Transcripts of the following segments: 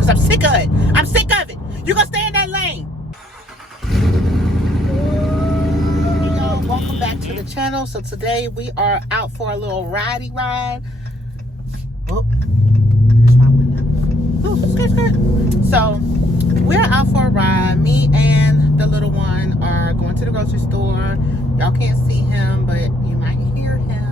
because I'm sick of it. I'm sick of it. You gonna stay in that lane. Hey y'all, welcome back to the channel. So today we are out for a little ridey ride. Oh, there's my window. Oh, skirt. So we're out for a ride. Me and the little one are going to the grocery store. Y'all can't see him, but you might hear him.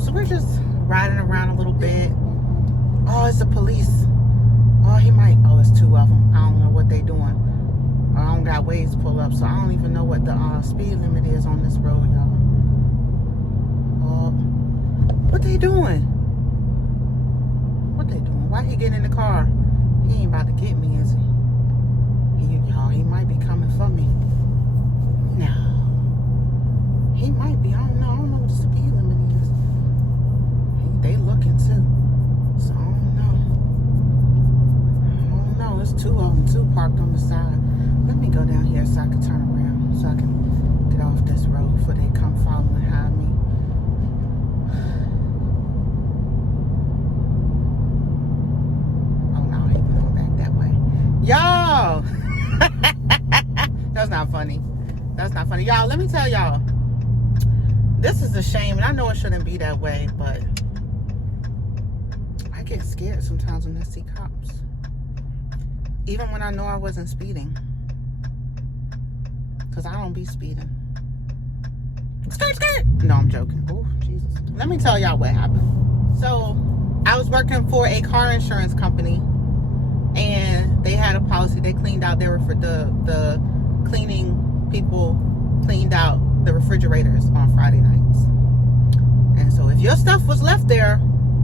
So we're just riding around a little bit. Oh, it's the police. Oh, he might. Oh, it's two of them. I don't know what they doing. I don't got ways to pull up, so I don't even know what the speed limit is on this road, y'all. Oh, what they doing? What they doing? Why he getting in the car? He ain't about to get me, is he? He might be coming for me. No. He might be. I don't know what the speed limit is. They looking too. So I don't know. It's two of them too parked on the side. Let me go down here so I can turn around. So I can get off this road before they come following behind me. Oh no, he going back that way. Y'all! That's not funny. That's not funny. Y'all, let me tell y'all. This is a shame, and I know it shouldn't be that way, but I get scared sometimes when I see cops. Even when I know I wasn't speeding. Because I don't be speeding. Skirt! No, I'm joking. Oh, Jesus. Let me tell y'all what happened. So, I was working for a car insurance company, and they had a policy. They cleaned out, they were for the cleaning people cleaned out the refrigerators on Friday nights. And so if your stuff was left there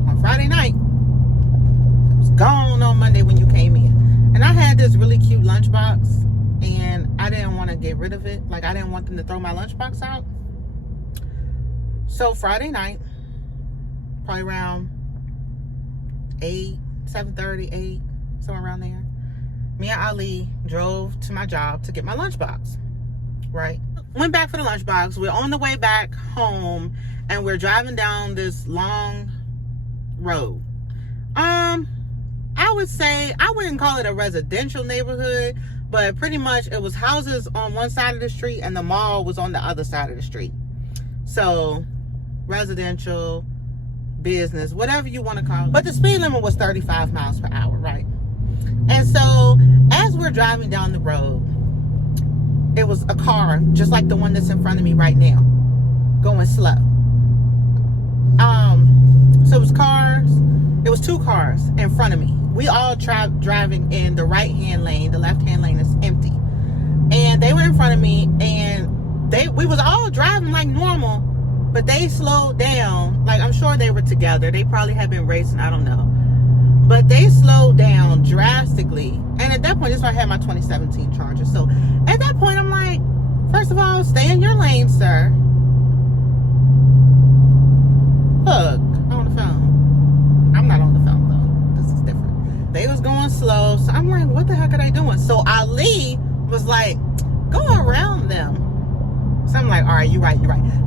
on Friday night, it was gone on Monday when you came in. And I had this really cute lunchbox, and I didn't want to get rid of it. Like, I didn't want them to throw my lunchbox out. So Friday night, probably around 7:30, 8, somewhere around there, me and Ali drove to my job to get my lunchbox, right? Went back for the lunchbox. We're on the way back home, and we're driving down this long road. I would say, I wouldn't call it a residential neighborhood, but pretty much it was houses on one side of the street and the mall was on the other side of the street. So, residential, business, whatever you want to call it. But the speed limit was 35 miles per hour, right? And so, as we're driving down the road, it was a car, just like the one that's in front of me right now, going slow. So it was two cars in front of me. We all driving in the right-hand lane. The left-hand lane is empty. And they were in front of me, and we was all driving like normal, but they slowed down. Like, I'm sure they were together. They probably had been racing, I don't know. But they slowed down drastically. And at that point, this is why I had my 2017 Charger. So at that point, I'm like, first of all, stay in your lane, sir. Look, on the phone. I'm not on the phone, though. This is different. They was going slow. So I'm like, what the heck are they doing? So Ali was like, go around them. So I'm like, all right, you're right.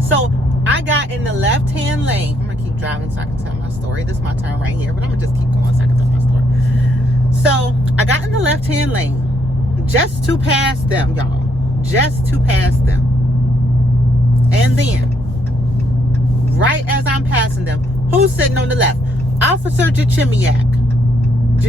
So I got in the left-hand lane. I'm going to keep driving so I can tell my story. This is my turn right here, but I'm going to just keep going so I can tell my story. So I got in the left-hand lane just to pass them, y'all. Just to pass them. And then, right as I'm passing them, who's sitting on the left? Officer Jachimiak. I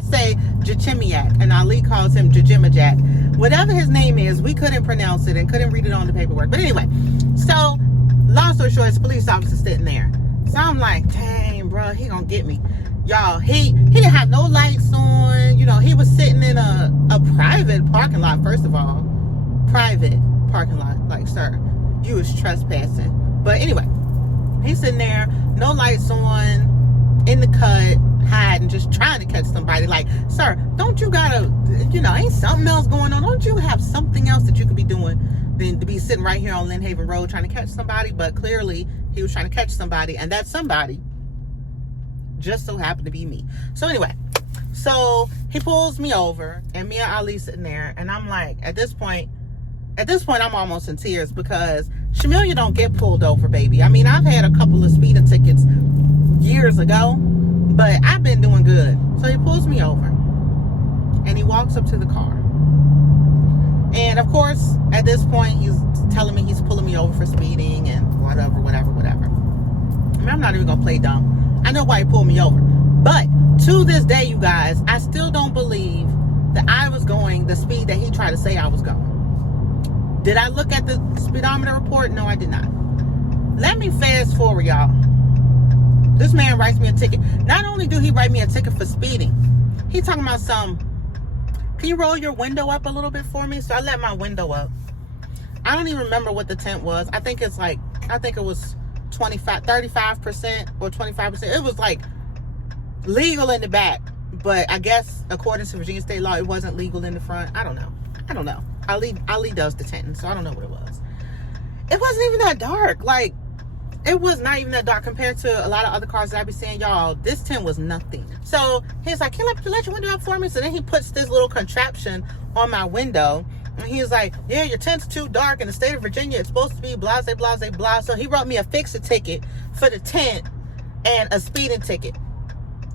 say Jachimiak, and Ali calls him Jajimajak. Whatever his name is, we couldn't pronounce it and couldn't read it on the paperwork. But anyway, so long story short, it's a police officer sitting there. So I'm like, dang, bro, he gonna get me. Y'all, he didn't have no lights on. You know, he was sitting in a private parking lot, first of all. Private parking lot. Like, sir, you was trespassing. But anyway, he's sitting there, no lights on, in the cut, hiding, just trying to catch somebody. Like, sir, don't you gotta, ain't something else going on? Don't you have something else that you could be doing than to be sitting right here on Lynn Haven Road trying to catch somebody? But clearly, he was trying to catch somebody, and that somebody just so happened to be me. So anyway, so he pulls me over, and me and Ali sitting there, and I'm like, at this point, I'm almost in tears because Shamelia don't get pulled over, baby. I mean, I've had a couple of speeding tickets years ago, But I've been doing good. So he pulls me over and he walks up to the car. And of course, at this point, he's telling me he's pulling me over for speeding and whatever. I mean, I'm not even gonna play dumb. I know why he pulled me over. But to this day, you guys, I still don't believe that I was going the speed that he tried to say I was going. Did I look at the speedometer report? No, I did not. Let me fast forward, y'all. This man writes me a ticket. Not only do he write me a ticket for speeding, he talking about can you roll your window up a little bit for me? So I let my window up. I don't even remember what the tint was. I think it was 35% or 25%. It was like legal in the back, but I guess according to Virginia state law, it wasn't legal in the front. I don't know. Ali does the tinting, so I don't know what it was. It wasn't even that dark. Like, it was not even that dark compared to a lot of other cars that I be seeing, y'all. This tint was nothing. So he's like, can you let your window up for me? So then he puts this little contraption on my window. And he's like, yeah, your tint's too dark. In the state of Virginia, it's supposed to be blah, blah, blah, blah. So he wrote me a fix-it ticket for the tint and a speeding ticket.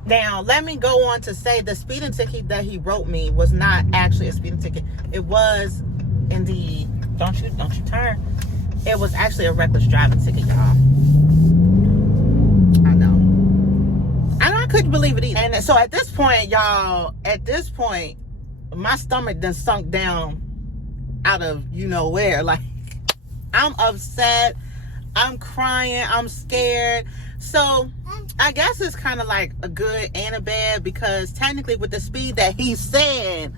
Now, let me go on to say the speeding ticket that he wrote me was not actually a speeding ticket. It was in the, don't you turn. It was actually a reckless driving ticket, y'all. I know. I couldn't believe it either. And so at this point, y'all, my stomach done sunk down out of you know where. Like, I'm upset. I'm crying. I'm scared. So I guess it's kind of like a good and a bad, because technically with the speed that he said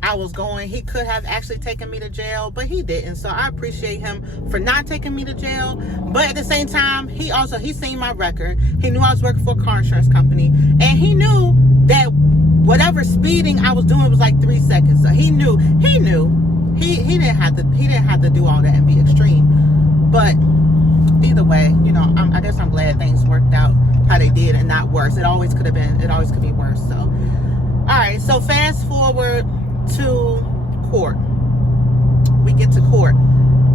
I was going, he could have actually taken me to jail, but he didn't. So I appreciate him for not taking me to jail. But at the same time, he seen my record. He knew I was working for a car insurance company, and he knew that whatever speeding I was doing was like 3 seconds. So he knew. He didn't have to do all that and be extreme. But either way, you know, I guess I'm glad things worked out how they did and not worse. It always could be worse. So, all right. So fast forward to court. We get to court,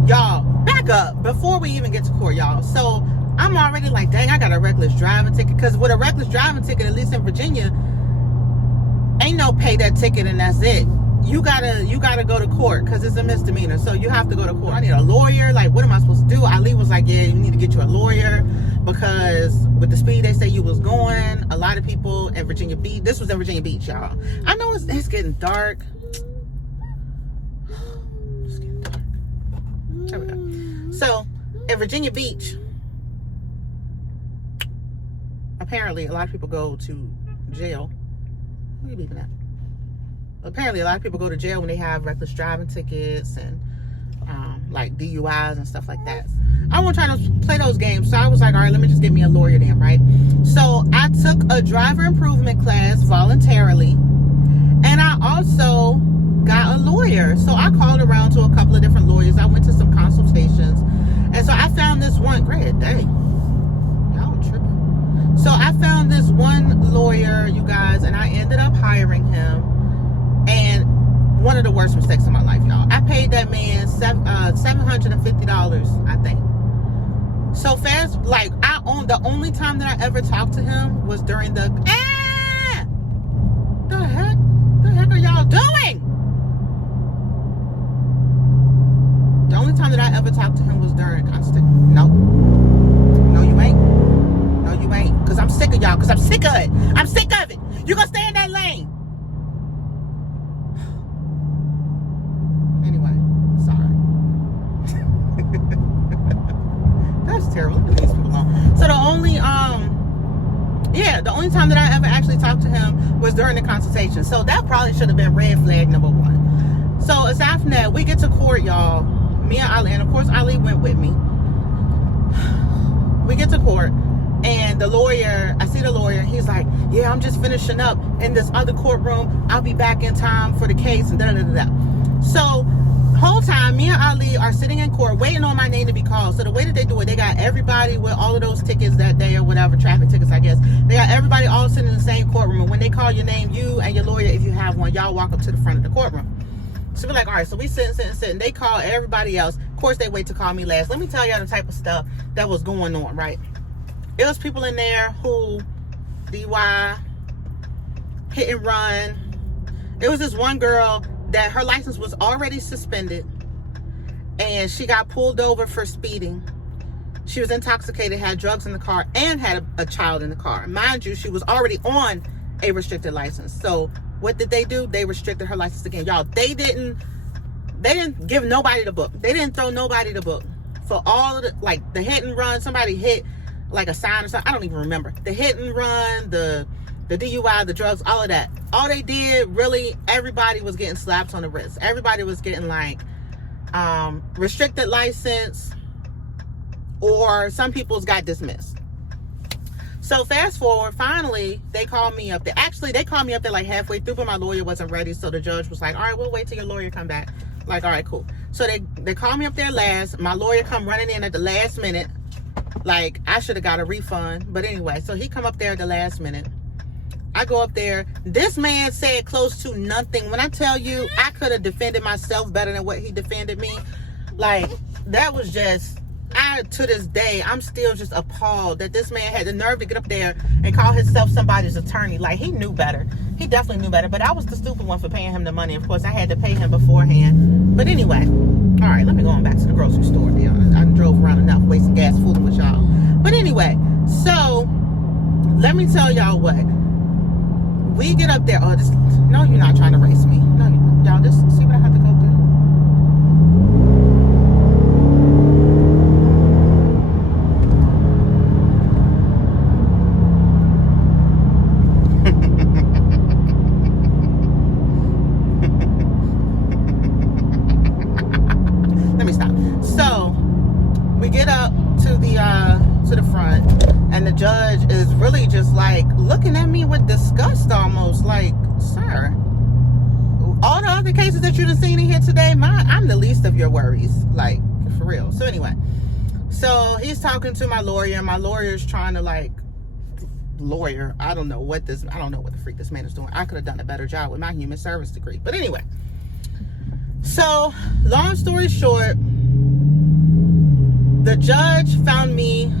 y'all. Back up before we even get to court, y'all. So I'm already like, dang, I got a reckless driving ticket. Because with a reckless driving ticket, at least in Virginia, ain't no pay that ticket and that's it. You gotta go to court because it's a misdemeanor. So you have to go to court. I need a lawyer. Like, what am I supposed to do? Ali was like, yeah, you need to get you a lawyer, because with the speed they say you was going, a lot of people in Virginia Beach. This was in Virginia Beach, y'all. I know it's getting dark. It's getting dark. There we go. So in Virginia Beach, apparently a lot of people go to jail. What are you beeping at? Apparently a lot of people go to jail when they have reckless driving tickets and like DUIs and stuff like that. I won't try to play those games, so I was like, all right, let me just get me a lawyer then, right? So I took a driver improvement class voluntarily, and I also got a lawyer. So I called around to a couple of different lawyers. I went to some consultations, and so I found this one. Great day, y'all tripping. So I found this one lawyer, you guys, and I ended up hiring him. And one of the worst mistakes of my life, y'all. I paid that man $750, I think. So fast, like, the only time that I ever talked to him was during the heck are y'all doing? The only time that I ever talked to him was during constant. No, you ain't. No, you ain't. Because I'm sick of y'all. Because I'm sick of it. I'm sick of it. You gonna stay in that lane. That's terrible. Leave these people alone. So the only time that I ever actually talked to him was during the consultation. So that probably should have been red flag number 1. So aside from that, we get to court, y'all. Me and Ali, and of course Ali went with me. We get to court, and I see the lawyer. He's like, yeah, I'm just finishing up in this other courtroom. I'll be back in time for the case and da-da-da-da. So whole time, me and Ali are sitting in court waiting on my name to be called. So the way that they do it, they got everybody with all of those tickets that day or whatever, traffic tickets, I guess. They got everybody all sitting in the same courtroom. And when they call your name, you and your lawyer, if you have one, y'all walk up to the front of the courtroom. So we're like, all right, so we sit. They call everybody else. Of course, they wait to call me last. Let me tell y'all the type of stuff that was going on, right? It was people in there who DUI, hit and run. It was this one girl that her license was already suspended, and she got pulled over for speeding. She was intoxicated, had drugs in the car, and had a child in the car. Mind you, she was already on a restricted license. So what did they do? They restricted her license again. Y'all, they didn't give nobody the book. They didn't throw nobody the book. For all of the, like, the hit and run, somebody hit like a sign or something. I don't even remember. The hit and run, the DUI, the drugs, all of that. All they did, really, everybody was getting slaps on the wrist. Everybody was getting like restricted license, or some people's got dismissed. So fast forward, finally, they called me up there. Actually, they called me up there like halfway through, but my lawyer wasn't ready. So the judge was like, all right, we'll wait till your lawyer come back. Like, all right, cool. So they called me up there last. My lawyer come running in at the last minute. Like, I should have got a refund. But anyway, so he come up there at the last minute. I go up there. This man said close to nothing. When I tell you, I could have defended myself better than what he defended me. Like, that was just... to this day, I'm still just appalled that this man had the nerve to get up there and call himself somebody's attorney. Like, he knew better. He definitely knew better. But I was the stupid one for paying him the money. Of course, I had to pay him beforehand. But anyway, all right, let me go on back to the grocery store. I drove around enough, wasting gas, fooling with y'all. But anyway, so let me tell y'all what. We get up there. Oh, this, no, you're not trying to race me. No, y'all, just see what I have to go through. Judge is really just like looking at me with disgust almost, like, sir, all the other cases that you've seen in here today, I'm the least of your worries, like, for real. So anyway, so he's talking to my lawyer, and my lawyer's trying to like I don't know what the freak this man is doing. I could have done a better job with my human service degree. But anyway, so long story short, the judge found me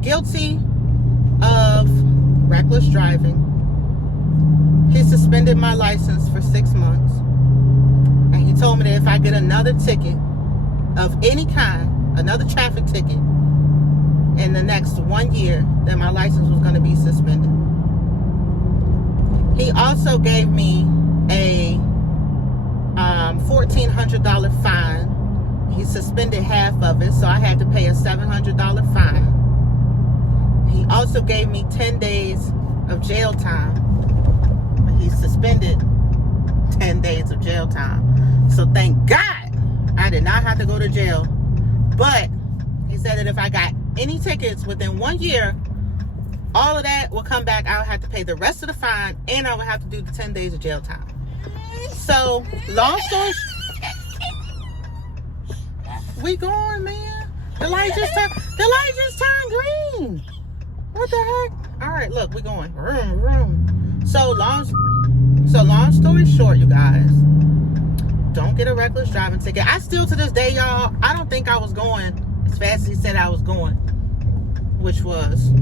guilty of reckless driving. He suspended my license for 6 months, and he told me that if I get another ticket of any kind, another traffic ticket in the next 1 year, then my license was going to be suspended. He also gave me a $1,400 fine. He suspended half of it, so I had to pay a $700 fine. He also gave me 10 days of jail time. He suspended 10 days of jail time. So thank God I did not have to go to jail. But he said that if I got any tickets within 1 year, all of that will come back. I would have to pay the rest of the fine, and I would have to do the 10 days of jail time. So, long story we going, man. The light just turned green. What the heck? All right, look, we going. Vroom. So long story short, you guys, don't get a reckless driving ticket. I still, to this day, y'all, I don't think I was going as fast as he said I was going, which was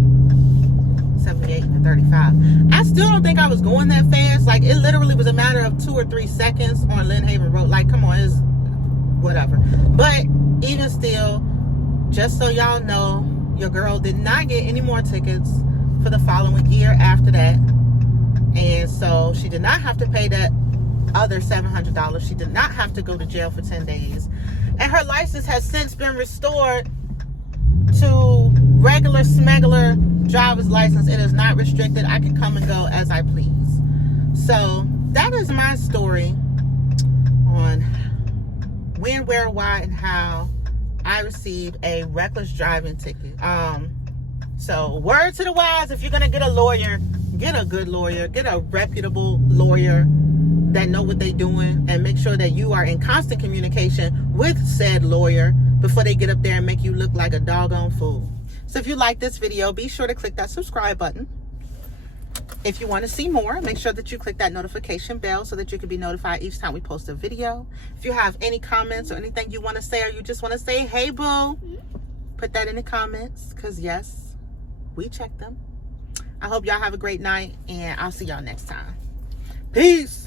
78 and 35. I still don't think I was going that fast. Like, it literally was a matter of 2 or 3 seconds on Lynn Haven Road. Like, come on, it's whatever. But even still, just so y'all know, your girl did not get any more tickets for the following year after that. And so she did not have to pay that other $700. She did not have to go to jail for 10 days. And her license has since been restored to regular smuggler driver's license. It is not restricted. I can come and go as I please. So that is my story on when, where, why, and how I received a reckless driving ticket. So word to the wise, if you're gonna get a lawyer, get a good lawyer, get a reputable lawyer that know what they're doing, and make sure that you are in constant communication with said lawyer before they get up there and make you look like a doggone fool. So if you like this video, be sure to click that subscribe button. If you want to see more, make sure that you click that notification bell so that you can be notified each time we post a video. If you have any comments or anything you want to say, or you just want to say, hey boo, put that in the comments, because yes, we check them. I hope y'all have a great night, and I'll see y'all next time. Peace.